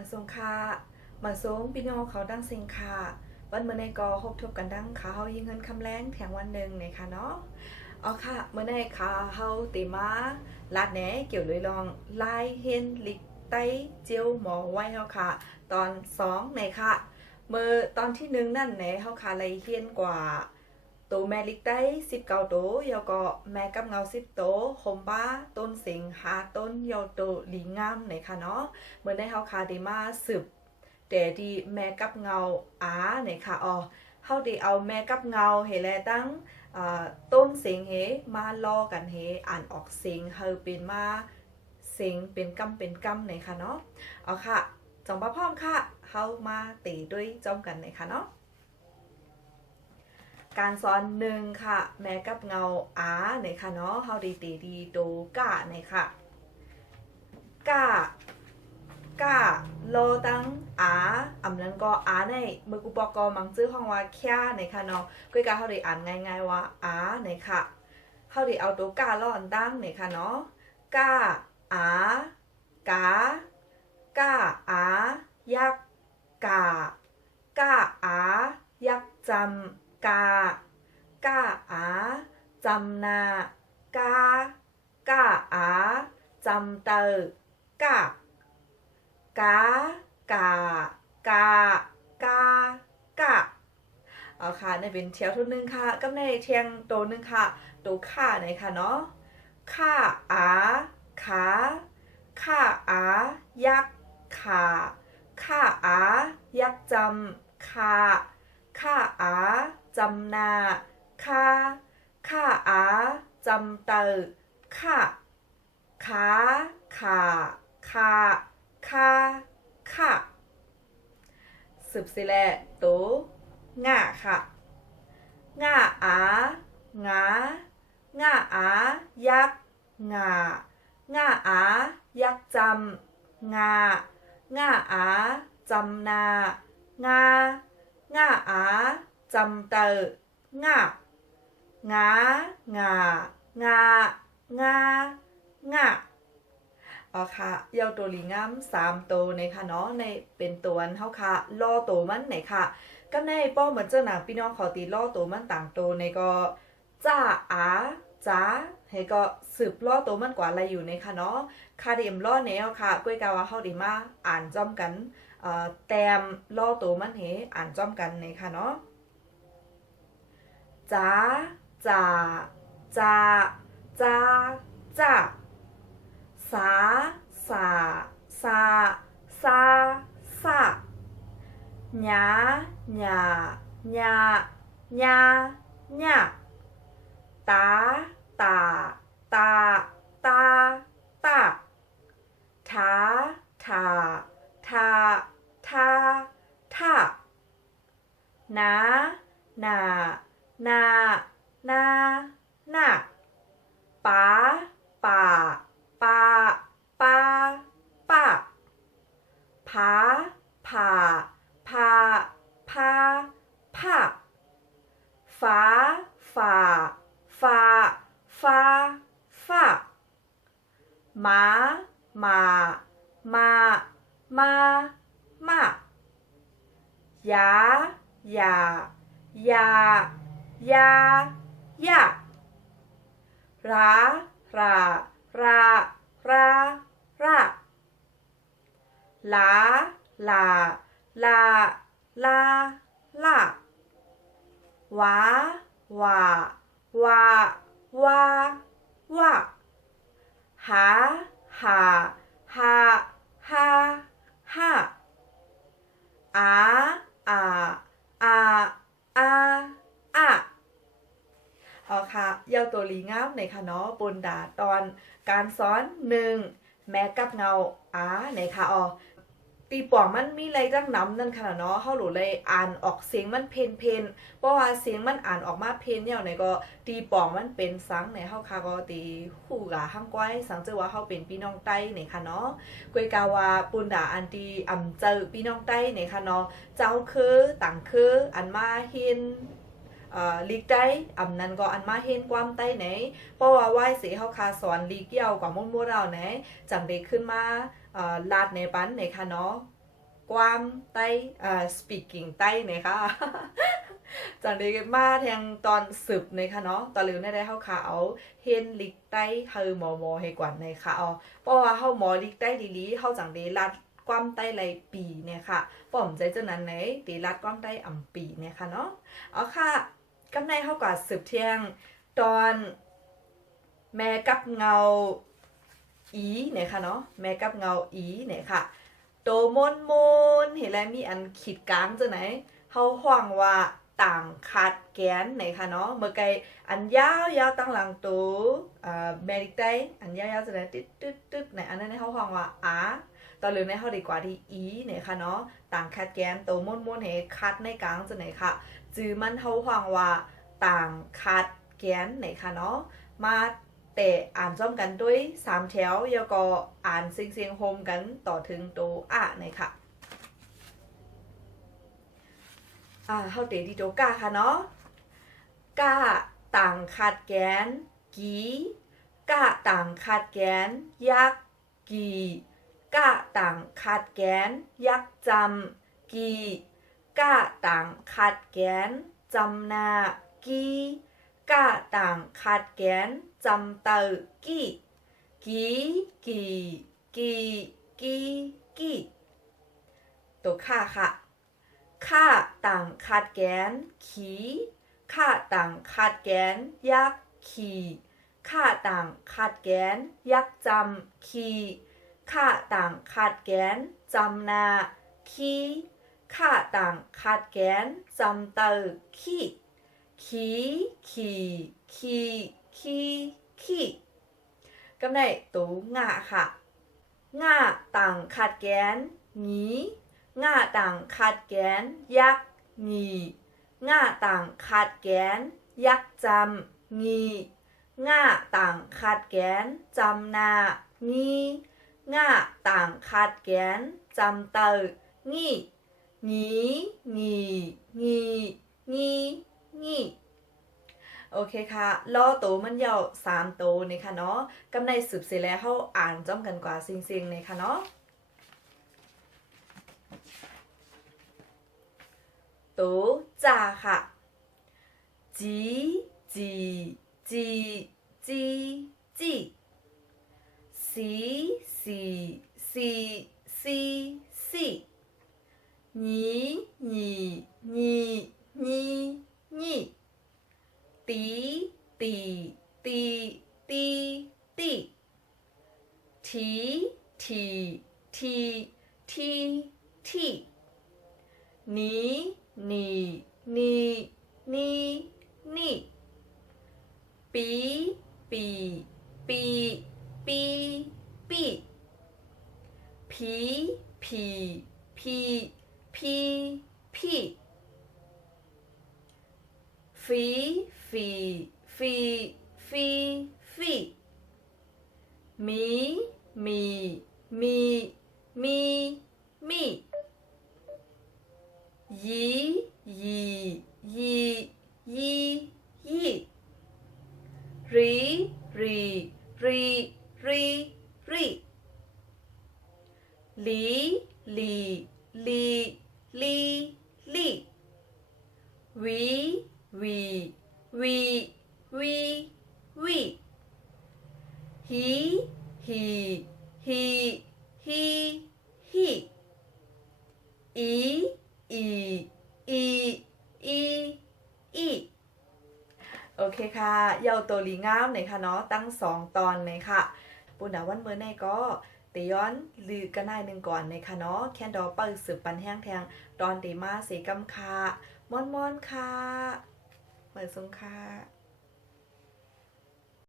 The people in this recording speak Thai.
มันทรงค่ามันทรงพี่น้องเขาดังเซ็งค่าวันเมื่อในกอพบทบกันดังขาเฮายิงเงินคำแรงแถงวันหนึ่งในค่ะเนาะเอาค่ะเมื่อในขาเฮาติมาลาดแหนเกี่ยวเลยลองลายเฮนลิกไตเจียวหมอไว้เฮาค่ะตอน2ในค่ะเมื่อตอนที่1นั่นแหนเฮาค่ะไลเฮียนกว่าตัวแม่ลิกไต19ตัวยาวก็แม่กับเงา10ตัวคมบ้าต้นสิงหาต้นยาวโตลีงามในค่ะเนาะเมื่อได้เฮาค่ะได้มาสืบแต่ดีแม่กับเงาในค่ะเฮาได้เอาแม่กับเงาเฮแลตั้งต้นเสียงเฮมาล่อกันเฮอ่านออกเสียงเฮาเป็นมาเสียงเป็นกำเป็นกำในค่ะเนาะเอาค่ะจองพร้อมค่ะเฮามาตีด้วยจอมกันในค่ะเนาะการสอนหนึ่งค่ะแม่กับเงาในค่ะเนาะเฮาได้ตีดีโดกะในค่ะกะโลตั้งอำนั้นก็ในมือกูปอกอมังซื้อห้องว่าแค่ในค่ะเนาะก็การเฮาได้อ่านง่ายๆว่าในค่ะเฮาได้เอาตัวกาล่อนตั้งในค่ะเนาะกากายักกายักจำกจำนากจำเตอกเอาค่ะในเป็นเที่ยวทุนหนึ่งค่ะกับในเทียงโตหนึ่งค่ะโตค่าในค่ะเนาะค่าขายักขายักจำค่าจำนาค่าจำเตอขาสืบสิแลโตง่าค่ะง่างายักง่ายักจำง่าจำนาง่าจำเตอง่าค่ะเยาตัวลิงาม3ตัวในค่ะเนาะในเป็นตัวเฮาค่ะล่อตัวมันไหนค่ะก็ในป้อเหมือนเจ้าหนังพี่น้องขอตีล่อตัวมันต่างตัวในก็จ้าจ้าให้ก็สืบล่อตัวมันกว่าอะไรอยู่ในค่ะเนาะค่ะเดมล่อแนวค่ะก้วยกาว่าเฮาได้มาอ่านจ้อมกันแต้มล่อตัวมันเฮอ่านจ้อมกันในค่ะเนาะจ้าสาหญาตาทานาป้าผาฟ้าม้ายราลาวาหาค่ะเยาตัวลีงามในค่ะเนาะปนดาตอนการสอน1แม่กับเงาในค่ะตีป่องมันมีอะไรจังน้ำนั่นค่ะเนาะเฮาหลูเลยอ่านออกเสียงมันเพนเพราะว่าเสียงมันอ่านออกมาเพนเนี่ยในก็ตีป่องมันเป็นสังในเฮาค่ะก็ตีคู่กะห้างก้อยสังเจอว่าเฮาเป็นพี่น้องใต้ในค่ะเนาะกวยกาว่าปุนดาอันตีเจอพี่น้องใต้ในค่ะเนาะเจ้าคือต่างคืออันมาเห็นลีกได้นั้นก็อันมาเห็นความใต้ไหนเพราะว่าไหว้เสียเฮาคาสอนลีกเกี่ยวกับมุ่นเราไหนจังได้ขึ้นมาลาดในปันในค่ะเนาะ ความใต้speaking ใต้นะคะ จากนี้มาแทงตอนสืบนะคะเนาะตอนลืมได้เข้าข่าวเฮนลิกใต้เฮอหมอให้กว่าในค่ะเพราะว่าเฮาหมอลิกใต้ลีๆเฮาจังได้รัดความใต้ไรปีเนี่ยค่ะป้อมใจเจ้านั้นไหนตีรัดความใต้อ่ำปีเนี่ยค่ะเนาะค่ะกำในเฮาก็สืบเที่ยงตอนแม่กับเงาอีเนี่ยค่ะเนาะแม่กับเงาอีเนี่ยค่ะโตมนเห็นแล้วมีอันขีดกลางจังไหนเฮาห่วงว่าต่างขาดแกนไหนค่ะเนาะเมื่อไกอันยาวตั้งหลังตัวเมริกไตอันยาวจะไหนตึ๊ดไหนอันนั้นเขาห้องว่าตอนเหลือในเขาดีกว่าที่อีเนี่ยค่ะเนาะต่างขาดแกนตัวม้วนให้คัดในกลางจะไหนค่ะจือมันเขาห้องว่าต่างขาดแกนไหนค่ะเนาะมาแต่อ่านซ้อมกันด้วย3แถวแล้วก็อ่านเสียงโฮมกันต่อถึงตัวไหนค่ะเข้าเตะดีโตกาค่ะเนาะกาต่างขาดแกนกี่กาต่างขาดแกนยักกี่กาต่างขาดแกนยักจำกี่กาต่างขาดแกนจำนากี่กาต่างขาดแกนจำเตอกี่กี่ตัวค่ะค่าต่างขาดแกนขี่ค่าต่างขาดแกนยักขี่ค่าต่างขาดแกนยักจำขี่ค่าต่างขาดแกนจำนาขี่ค่าต่างขาดแกนจำเตอขี่ขี่กำไรตัวง่าค่ะง่าต่างขาดแกนงี้ง่าต่างขาดแกนยักงีง่าต่างขาดแกนยักจำงีง่าต่างขาดแกนจำนางีง่าต่างขาดแกนจำเตองีงี้โอเคค่ะล่อโตมันยาว3โตนี่ค่ะเนาะกำในสืบเสร็จแล้วเขาอ่านจ้อมกันกว่าซิงๆนี่ค่ะเนาะโตจ่าค่ะจีสีนี่ตีทีนี่ปีพี่ฟีมียี่รีลีวีฮีอีโอเคค่ะเยาวตัวลีงามหน่อยค่ะเนาะตั้ง2ตอนเลยค่ะปูนาวันเมื่อในก็ตีย้อนลือกันได้หนึ่งก่อนในค่ะเนาะแค่ดอเปิดสืบปันแห้งแทงตอนตีมาเสกำค่ะม่อนค่ะเปิดสงค่ะ